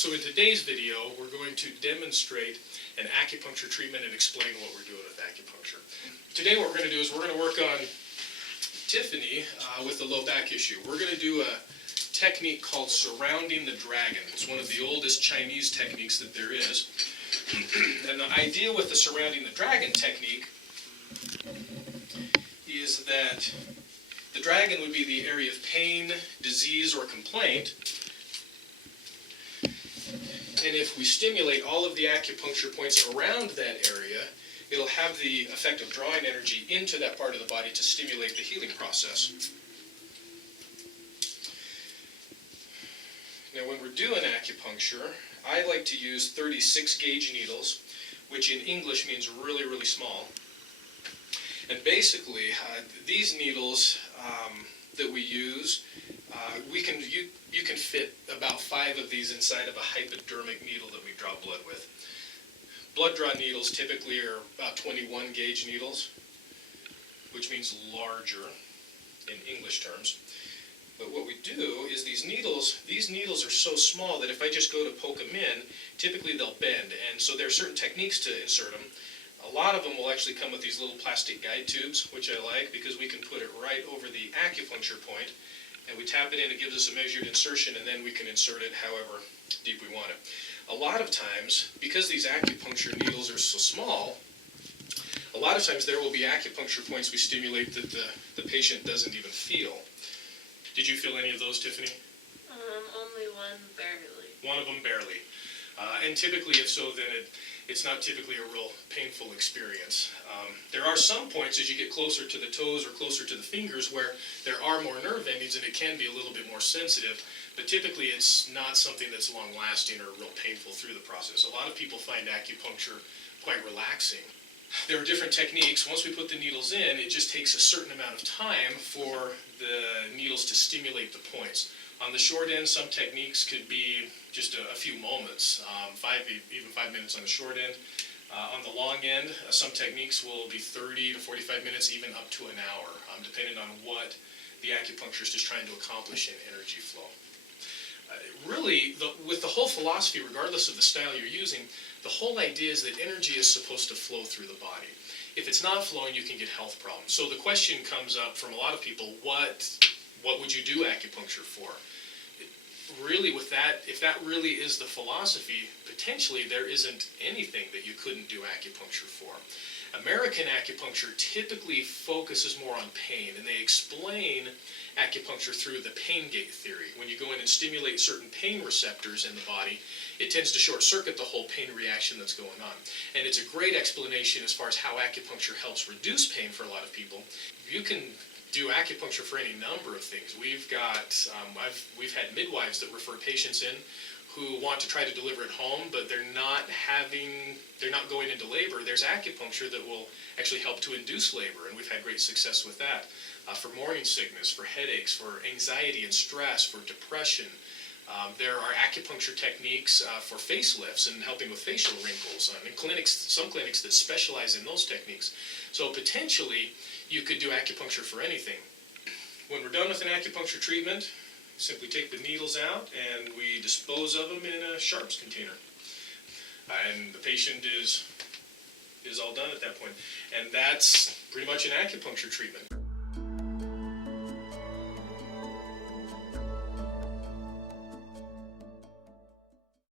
So in today's video, we're going to demonstrate an acupuncture treatment and explain what we're doing with acupuncture. Today what we're going to do is we're going to work on Tiffany with the low back issue. We're going to do a technique called surrounding the dragon. It's one of the oldest Chinese techniques that there is. And the idea with the surrounding the dragon technique is that the dragon would be the area of pain, disease, or complaint. And if we stimulate all of the acupuncture points around that area, it'll have the effect of drawing energy into that part of the body to stimulate the healing process. Now when we're doing acupuncture, I like to use 36 gauge needles, which in English means really, really small. And basically, these needles that we use, you can fit about 5 of these inside of a hypodermic needle that we draw blood with. Blood draw needles typically are about 21 gauge needles, which means larger in English terms. But what we do is these needles are so small that if I just go to poke them in, typically they'll bend. And so there are certain techniques to insert them. A lot of them will actually come with these little plastic guide tubes, which I like because we can put it right over the acupuncture point, and we tap it in, it gives us a measured insertion, and then we can insert it however deep we want it. A lot of times, because these acupuncture needles are so small, a lot of times there will be acupuncture points we stimulate that the patient doesn't even feel. Did you feel any of those, Tiffany? Only one, barely. One of them barely. And typically, if so, then it's not typically a real painful experience. There are some points as you get closer to the toes or closer to the fingers where there are more nerve endings and it can be a little bit more sensitive, but typically it's not something that's long-lasting or real painful through the process. A lot of people find acupuncture quite relaxing. There are different techniques. Once we put the needles in, it just takes a certain amount of time for the needles to stimulate the points. On the short end, some techniques could be just a few moments, even 5 minutes on the short end. On the long end, some techniques will be 30 to 45 minutes, even up to an hour, depending on what the acupuncturist is trying to accomplish in energy flow. Really, with the whole philosophy, regardless of the style you're using, the whole idea is that energy is supposed to flow through the body. If it's not flowing, you can get health problems. So the question comes up from a lot of people, what would you do acupuncture for? Really, with that, if that really is the philosophy, potentially there isn't anything that you couldn't do acupuncture for. American acupuncture typically focuses more on pain, and they explain acupuncture through the pain gate theory. When you go in and stimulate certain pain receptors in the body, it tends to short circuit the whole pain reaction that's going on. And it's a great explanation as far as how acupuncture helps reduce pain for a lot of people. You can do acupuncture for any number of things. We've had midwives that refer patients in who want to try to deliver at home, but they're not going into labor. There's acupuncture that will actually help to induce labor, and we've had great success with that. For morning sickness, for headaches, for anxiety and stress, for depression. There are acupuncture techniques for facelifts and helping with facial wrinkles. Some clinics that specialize in those techniques. So potentially, you could do acupuncture for anything. When we're done with an acupuncture treatment, simply take the needles out and we dispose of them in a sharps container. And the patient is all done at that point. And that's pretty much an acupuncture treatment.